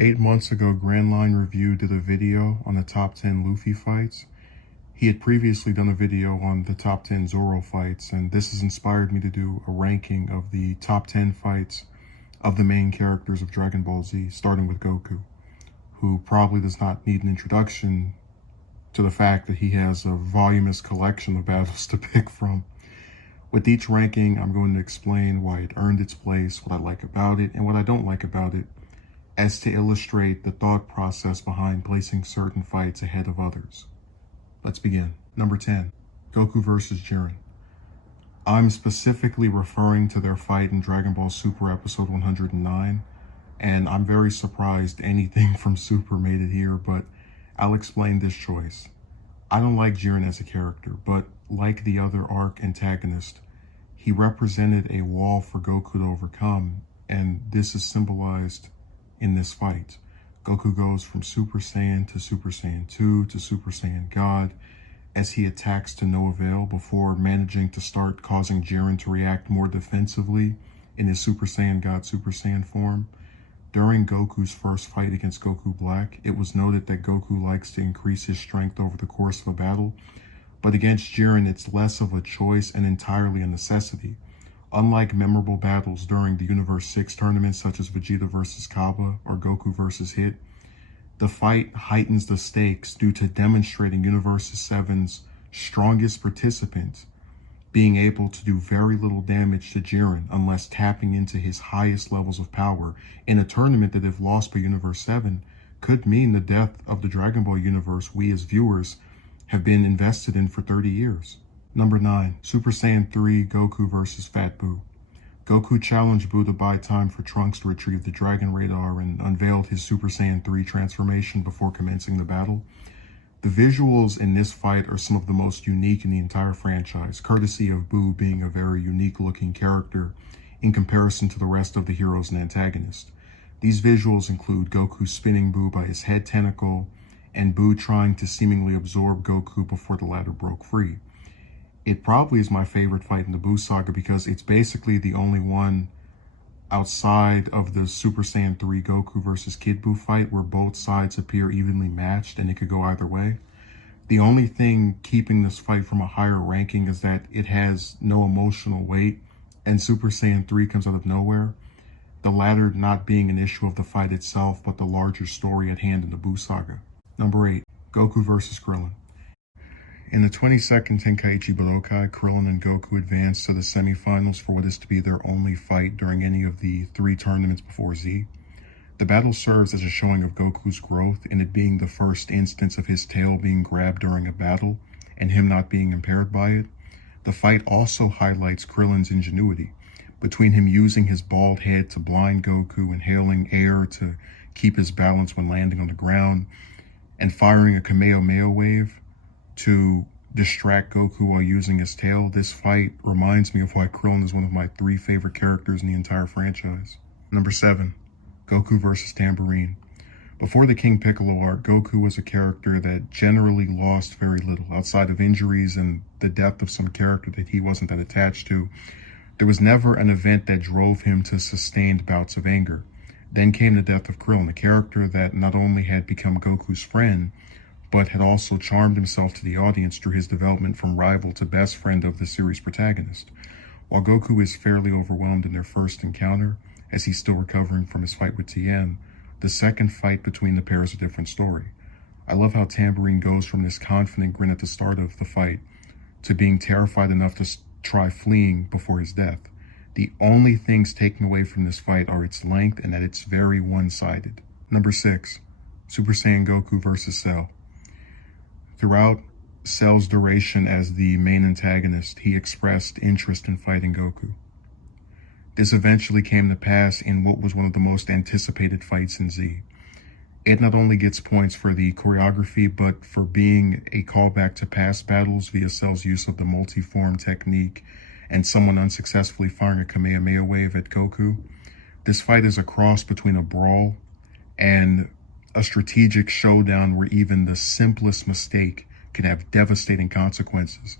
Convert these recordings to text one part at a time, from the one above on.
8 months ago, Grand Line Review did a video on the top 10 Luffy fights. He had previously done a video on the top 10 Zoro fights, and this has inspired me to do a ranking of the top 10 fights of the main characters of Dragon Ball Z, starting with Goku, who probably does not need an introduction to the fact that he has a voluminous collection of battles to pick from. With each ranking, I'm going to explain why it earned its place, what I like about it, and what I don't like about it, as to illustrate the thought process behind placing certain fights ahead of others. Let's begin. Number 10, Goku vs. Jiren. I'm specifically referring to their fight in Dragon Ball Super episode 109, and I'm very surprised anything from Super made it here, but I'll explain this choice. I don't like Jiren as a character, but like the other arc antagonist, he represented a wall for Goku to overcome, and this is symbolized in this fight. Goku goes from Super Saiyan to Super Saiyan 2 to Super Saiyan God as he attacks to no avail before managing to start causing Jiren to react more defensively in his Super Saiyan God Super Saiyan form. During Goku's first fight against Goku Black, it was noted that Goku likes to increase his strength over the course of a battle, but against Jiren it's less of a choice and entirely a necessity. Unlike memorable battles during the Universe 6 tournaments such as Vegeta vs. Kaba or Goku vs. Hit, the fight heightens the stakes due to demonstrating Universe 7's strongest participant being able to do very little damage to Jiren unless tapping into his highest levels of power in a tournament that, if lost by Universe 7, could mean the death of the Dragon Ball universe we as viewers have been invested in for 30 years. Number 9, Super Saiyan 3 Goku vs. Fat Buu. Goku challenged Buu to buy time for Trunks to retrieve the Dragon Radar and unveiled his Super Saiyan 3 transformation before commencing the battle. The visuals in this fight are some of the most unique in the entire franchise, courtesy of Buu being a very unique looking character in comparison to the rest of the heroes and antagonists. These visuals include Goku spinning Buu by his head tentacle and Buu trying to seemingly absorb Goku before the latter broke free. It probably is my favorite fight in the Buu saga because it's basically the only one outside of the Super Saiyan 3 Goku versus Kid Buu fight where both sides appear evenly matched and it could go either way. The only thing keeping this fight from a higher ranking is that it has no emotional weight and Super Saiyan 3 comes out of nowhere, the latter not being an issue of the fight itself but the larger story at hand in the Buu saga. Number 8, Goku vs. Krillin. In the 22nd Tenkaichi Budokai, Krillin and Goku advanced to the semifinals for what is to be their only fight during any of the 3 tournaments before Z. The battle serves as a showing of Goku's growth in it being the first instance of his tail being grabbed during a battle and him not being impaired by it. The fight also highlights Krillin's ingenuity, between him using his bald head to blind Goku, inhaling air to keep his balance when landing on the ground, and firing a Kamehameha wave to distract Goku while using his tail. This fight reminds me of why Krillin is one of my 3 favorite characters in the entire franchise. Number 7, Goku vs. Tambourine. Before the King Piccolo arc, Goku was a character that generally lost very little. Outside of injuries and the death of some character that he wasn't that attached to, there was never an event that drove him to sustained bouts of anger. Then came the death of Krillin, a character that not only had become Goku's friend, but had also charmed himself to the audience through his development from rival to best friend of the series protagonist. While Goku is fairly overwhelmed in their first encounter, as he's still recovering from his fight with Tien, the second fight between the pair is a different story. I love how Tambourine goes from this confident grin at the start of the fight to being terrified enough to try fleeing before his death. The only things taken away from this fight are its length and that it's very one-sided. Number 6, Super Saiyan Goku vs. Cell. Throughout Cell's duration as the main antagonist, he expressed interest in fighting Goku. This eventually came to pass in what was one of the most anticipated fights in Z. It not only gets points for the choreography, but for being a callback to past battles via Cell's use of the multi-form technique and someone unsuccessfully firing a Kamehameha wave at Goku. This fight is a cross between a brawl and a strategic showdown where even the simplest mistake can have devastating consequences.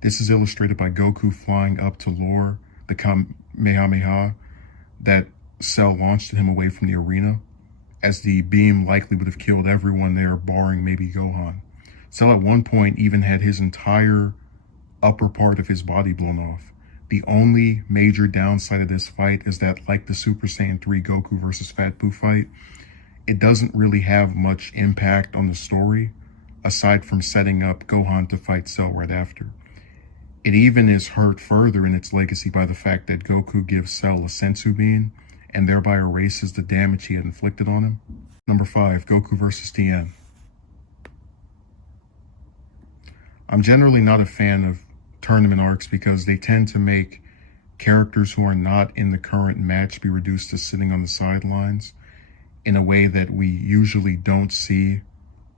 This is illustrated by Goku flying up to lure the Kamehameha that Cell launched at him away from the arena. as the beam likely would have killed everyone there, barring maybe Gohan. Cell at one point even had his entire upper part of his body blown off. The only major downside of this fight is that, like the Super Saiyan 3 Goku versus Fat Buu fight, it doesn't really have much impact on the story, aside from setting up Gohan to fight Cell right after. It even is hurt further in its legacy by the fact that Goku gives Cell a senzu bean and thereby erases the damage he had inflicted on him. Number 5, Goku versus Tien. I'm generally not a fan of tournament arcs because they tend to make characters who are not in the current match be reduced to sitting on the sidelines in a way that we usually don't see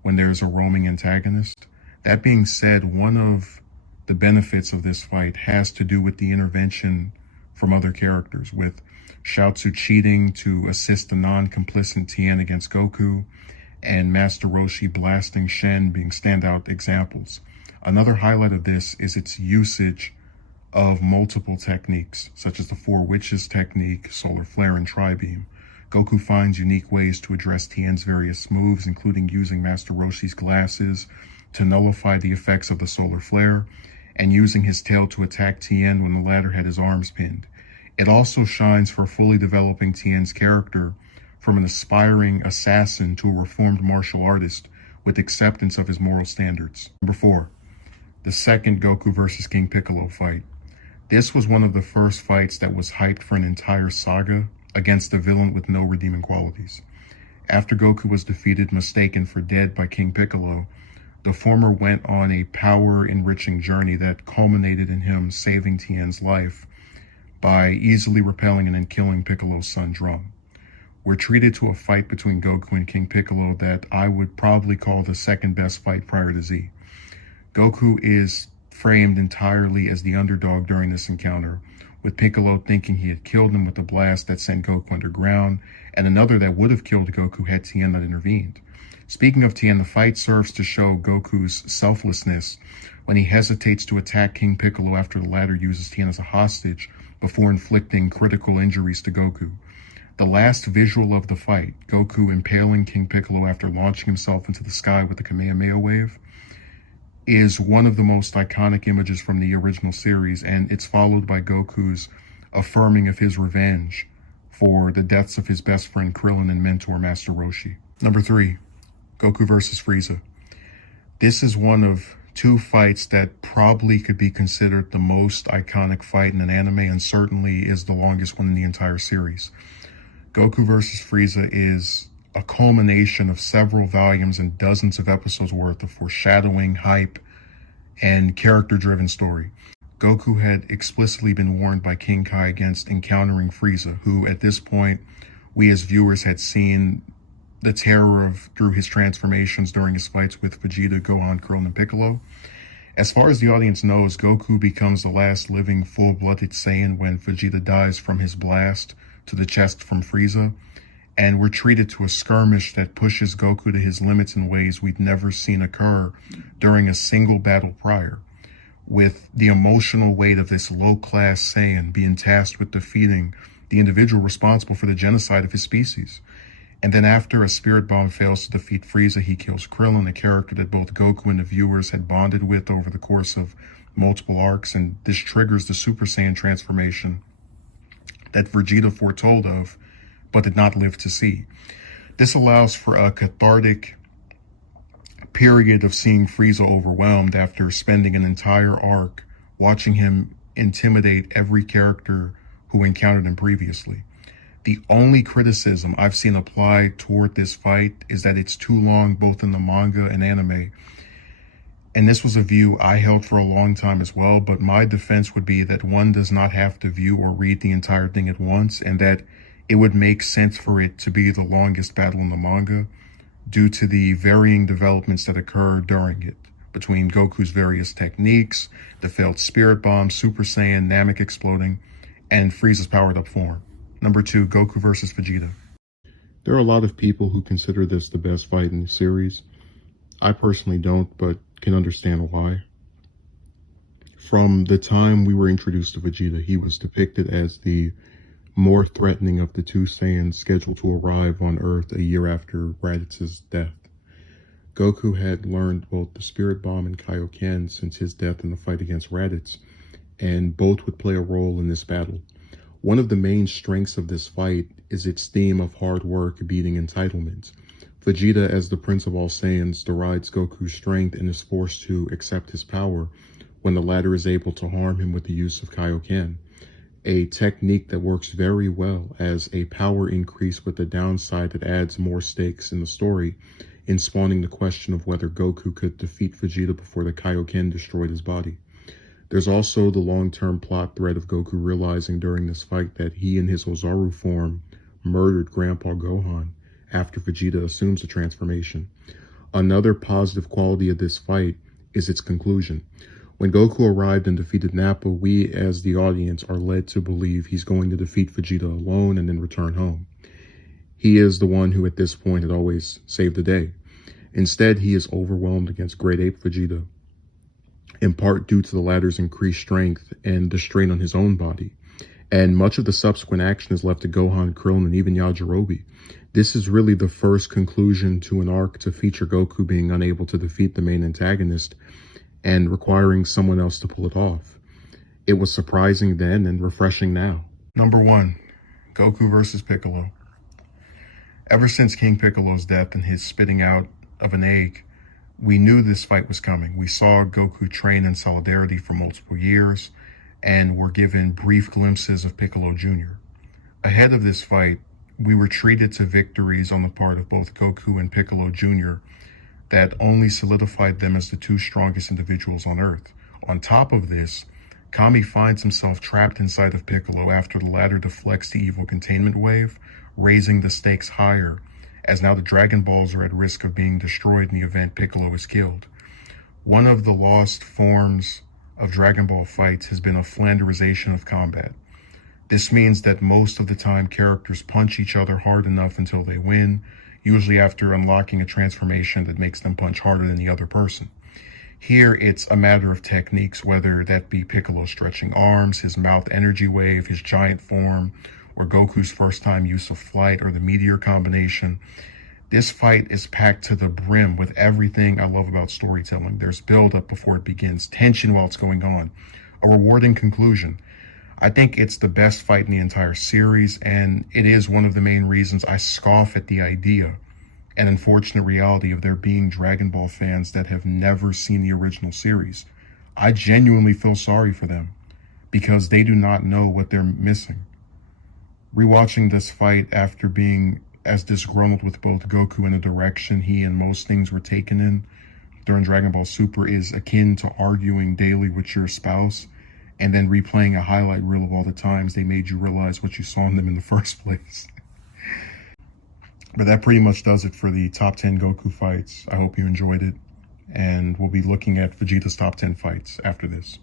when there's a roaming antagonist. That being said, one of the benefits of this fight has to do with the intervention from other characters, with Chaozu cheating to assist the non-complicit Tien against Goku, and Master Roshi blasting Shen being standout examples. Another highlight of this is its usage of multiple techniques, such as the Four Witches technique, Solar Flare, and Tri-Beam. Goku finds unique ways to address Tien's various moves, including using Master Roshi's glasses to nullify the effects of the Solar Flare, and using his tail to attack Tien when the latter had his arms pinned. It also shines for fully developing Tien's character from an aspiring assassin to a reformed martial artist with acceptance of his moral standards. Number 4, the second Goku versus King Piccolo fight. This was one of the first fights that was hyped for an entire saga against a villain with no redeeming qualities. After Goku was defeated, mistaken for dead by King Piccolo, the former went on a power-enriching journey that culminated in him saving Tien's life by easily repelling and then killing Piccolo's son Drum. We're treated to a fight between Goku and King Piccolo that I would probably call the second best fight prior to Z. Goku is framed entirely as the underdog during this encounter, with Piccolo thinking he had killed him with a blast that sent Goku underground, and another that would have killed Goku had Tien not intervened. Speaking of Tien, the fight serves to show Goku's selflessness when he hesitates to attack King Piccolo after the latter uses Tien as a hostage before inflicting critical injuries to Goku. The last visual of the fight, Goku impaling King Piccolo after launching himself into the sky with the Kamehameha wave, is one of the most iconic images from the original series, and it's followed by Goku's affirming of his revenge for the deaths of his best friend Krillin and mentor Master Roshi. Number 3, Goku versus Frieza. This is one of two fights that probably could be considered the most iconic fight in an anime, and certainly is the longest one in the entire series. Goku versus Frieza is a culmination of several volumes and dozens of episodes worth of foreshadowing, hype, and character-driven story. Goku had explicitly been warned by King Kai against encountering Frieza, who at this point we as viewers had seen the terror of through his transformations during his fights with Vegeta, Gohan, Krillin, and Piccolo. As far as the audience knows, Goku becomes the last living full-blooded Saiyan when Vegeta dies from his blast to the chest from Frieza, and we're treated to a skirmish that pushes Goku to his limits in ways we'd never seen occur during a single battle prior, with the emotional weight of this low-class Saiyan being tasked with defeating the individual responsible for the genocide of his species. And then after a spirit bomb fails to defeat Frieza, he kills Krillin, a character that both Goku and the viewers had bonded with over the course of multiple arcs, and this triggers the Super Saiyan transformation that Vegeta foretold of, but did not live to see. This allows for a cathartic period of seeing Frieza overwhelmed after spending an entire arc watching him intimidate every character who encountered him previously. The only criticism I've seen applied toward this fight is that it's too long both in the manga and anime. And this was a view I held for a long time as well, but my defense would be that one does not have to view or read the entire thing at once, and that it would make sense for it to be the longest battle in the manga due to the varying developments that occur during it, between Goku's various techniques, the failed spirit bomb, Super Saiyan, Namek exploding, and Frieza's powered up form. Number 2, Goku versus Vegeta. There are a lot of people who consider this the best fight in the series. I personally don't, but can understand why. From the time we were introduced to Vegeta, he was depicted as the more threatening of the two Saiyans scheduled to arrive on Earth a year after Raditz's death. Goku had learned both the Spirit Bomb and Kaioken since his death in the fight against Raditz, and both would play a role in this battle. One of the main strengths of this fight is its theme of hard work beating entitlement. Vegeta, as the Prince of all Saiyans, derides Goku's strength and is forced to accept his power when the latter is able to harm him with the use of Kaioken, a technique that works very well as a power increase with the downside that adds more stakes in the story in spawning the question of whether Goku could defeat Vegeta before the Kaioken destroyed his body. There's also the long-term plot thread of Goku realizing during this fight that he in his Ozaru form murdered Grandpa Gohan after Vegeta assumes the transformation. Another positive quality of this fight is its conclusion. When Goku arrived and defeated Nappa, we as the audience are led to believe he's going to defeat Vegeta alone and then return home. He is the one who at this point had always saved the day. Instead, he is overwhelmed against Great Ape Vegeta, in part due to the latter's increased strength and the strain on his own body. And much of the subsequent action is left to Gohan, Krillin, and even Yajirobe. This is really the first conclusion to an arc to feature Goku being unable to defeat the main antagonist and requiring someone else to pull it off. It was surprising then and refreshing now. Number 1, Goku versus Piccolo. Ever since King Piccolo's death and his spitting out of an egg, we knew this fight was coming. We saw Goku train in solidarity for multiple years and were given brief glimpses of Piccolo Jr. Ahead of this fight, we were treated to victories on the part of both Goku and Piccolo Jr. that only solidified them as the two strongest individuals on Earth. On top of this, Kami finds himself trapped inside of Piccolo after the latter deflects the evil containment wave, raising the stakes higher, as now the Dragon Balls are at risk of being destroyed in the event Piccolo is killed. One of the lost forms of Dragon Ball fights has been a flanderization of combat. This means that most of the time characters punch each other hard enough until they win, usually after unlocking a transformation that makes them punch harder than the other person. Here, it's a matter of techniques, whether that be Piccolo stretching arms, his mouth energy wave, his giant form, or Goku's first time use of flight, or the meteor combination. This fight is packed to the brim with everything I love about storytelling. There's build-up before it begins, tension while it's going on, a rewarding conclusion. I think it's the best fight in the entire series, and it is one of the main reasons I scoff at the idea and unfortunate reality of there being Dragon Ball fans that have never seen the original series. I genuinely feel sorry for them because they do not know what they're missing. Rewatching this fight after being as disgruntled with both Goku and the direction he and most things were taken in during Dragon Ball Super is akin to arguing daily with your spouse and then replaying a highlight reel of all the times they made you realize what you saw in them in the first place. But that pretty much does it for the top 10 Goku fights. I hope you enjoyed it, and we'll be looking at Vegeta's top 10 fights after this.